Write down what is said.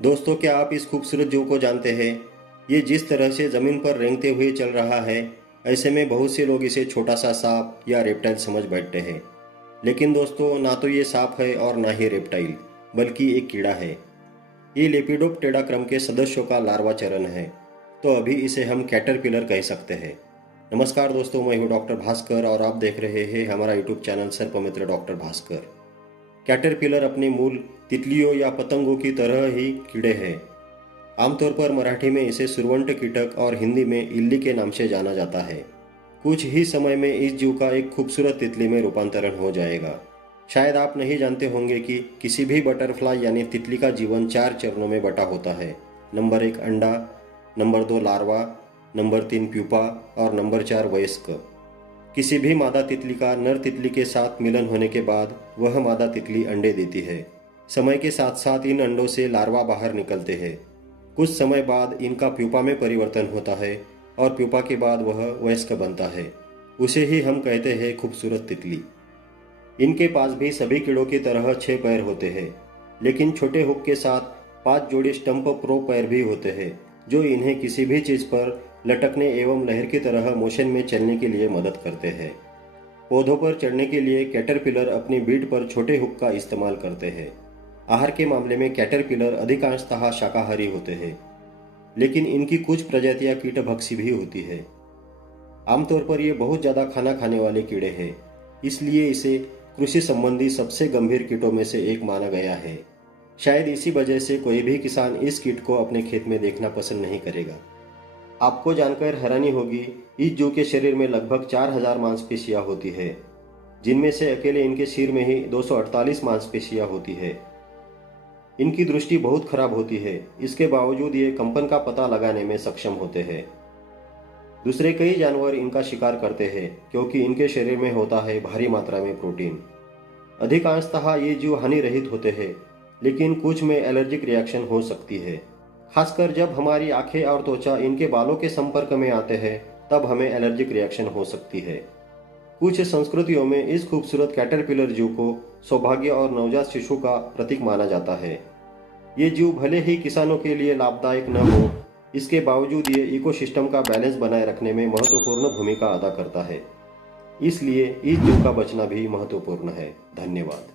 दोस्तों, क्या आप इस खूबसूरत जू को जानते हैं? ये जिस तरह से ज़मीन पर रेंगते हुए चल रहा है, ऐसे में बहुत से लोग इसे छोटा सा सांप या रेप्टाइल समझ बैठते हैं। लेकिन दोस्तों, ना तो ये सांप है और ना ही रेप्टाइल, बल्कि एक कीड़ा है। ये लेपिडोप्टेरा क्रम के सदस्यों का लार्वा चरण है, तो अभी इसे हम कैटरपिलर कह सकते हैं। नमस्कार दोस्तों, मैं हूँ डॉक्टर भास्कर और आप देख रहे हैं हमारा YouTube channel Sarpmitra doctor Bhaskar. Caterpillar अपने मूल तितलियों या पतंगों की तरह ही कीड़े हैं। आमतौर पर मराठी में इसे सुरवंट कीटक और हिंदी में इल्ली के नाम से जाना जाता है। कुछ ही समय में इस जीव का एक खूबसूरत तितली में रूपांतरण हो जाएगा। शायद आप नहीं जानते होंगे कि किसी भी बटरफ्लाई यानी तितली का जीवन 4 चरणों में बटा होता है। नंबर 1 अंडा, नंबर 2 लार्वा, नंबर 3 प्यूपा और नंबर 4 वयस्क। किसी भी मादा तितली का नर तितली के साथ मिलन होने के बाद वह मादा तितली अंडे देती है। समय के साथ साथ इन अंडों से लार्वा बाहर निकलते हैं। कुछ समय बाद इनका प्यूपा में परिवर्तन होता है और प्यूपा के बाद वह वयस्क बनता है। उसे ही हम कहते हैं खूबसूरत तितली। इनके पास भी सभी कीड़ों की तरह 6 पैर होते हैं, लेकिन छोटे हुक के साथ 5 जोड़ी स्टंप प्रो पैर भी होते हैं, जो इन्हें किसी भी चीज़ पर लटकने एवं लहर की तरह मोशन में चलने के लिए मदद करते हैं। पौधों पर चढ़ने के लिए कैटरपिलर अपनी बीट पर छोटे हुक का इस्तेमाल करते हैं। आहार के मामले में कैटरपिलर अधिकांशतः शाकाहारी होते हैं, लेकिन इनकी कुछ प्रजातियां कीटभक्षी भी होती है। आमतौर पर ये बहुत ज़्यादा खाना खाने वाले कीड़े हैं, इसलिए इसे कृषि संबंधी सबसे गंभीर कीटों में से एक माना गया है। शायद इसी वजह से कोई भी किसान इस कीट को अपने खेत में देखना पसंद नहीं करेगा। आपको जानकर हैरानी होगी, इस जू के शरीर में लगभग 4000 मांसपेशियां होती है, जिनमें से अकेले इनके सिर में ही 248 मांसपेशियां होती है। इनकी दृष्टि बहुत खराब होती है, इसके बावजूद ये कंपन का पता लगाने में सक्षम होते हैं। दूसरे कई जानवर इनका शिकार करते हैं क्योंकि इनके शरीर में होता है भारी मात्रा में प्रोटीन। अधिकांशतः ये जीव हानि रहित होते हैं, लेकिन कुछ में एलर्जिक रिएक्शन हो सकती है। खासकर जब हमारी आंखें और त्वचा इनके बालों के संपर्क में आते हैं, तब हमें एलर्जिक रिएक्शन हो सकती है। कुछ संस्कृतियों में इस खूबसूरत कैटरपिलर जीव को सौभाग्य और नवजात शिशु का प्रतीक माना जाता है। ये जीव भले ही किसानों के लिए लाभदायक न हो, इसके बावजूद ये इकोसिस्टम का बैलेंस बनाए रखने में महत्वपूर्ण भूमिका अदा करता है। इसलिए इस जीव का बचना भी महत्वपूर्ण है। धन्यवाद।